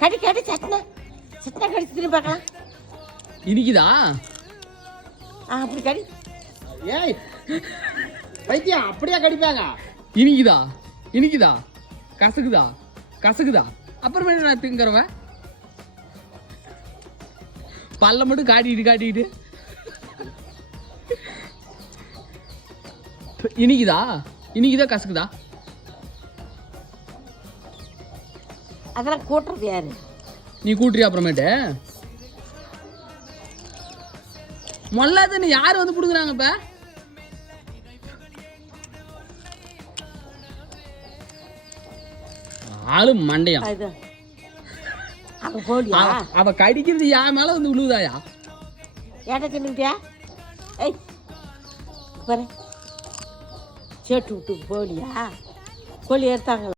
கடி கடி சட்னா சட்னா கடிச்சு திரும்பி பார்க்கலாம். இனிக்குதா? அப்படி கடி. ஏய் வைத்தியா அப்படியே கடிப்பாங்க. இனிக்குதா? இனிக்குதா? கசக்குதா? கசக்குதா? அப்புறமே நான் திங்கிறவன் பல்ல மட்டும் காட்டிட்டு இனிக்குதா? இனிக்குதா கசக்குதா? அதெல்லாம் கூட்டுறது யாரு? நீ கூட்டுறியா? அப்புறமேட்டு மொல்லாத யாரு வந்து புடுங்குறாங்க இப்ப? ஆளு மண்டையா அவ கடிக்கிறது யா மேல வந்து விழுவுதாயா? ஏட்ட தின்னுட்டியா? ஏய் பாரு சேட்டு விட்டு போலியா? கோழி எடுத்தாங்களா?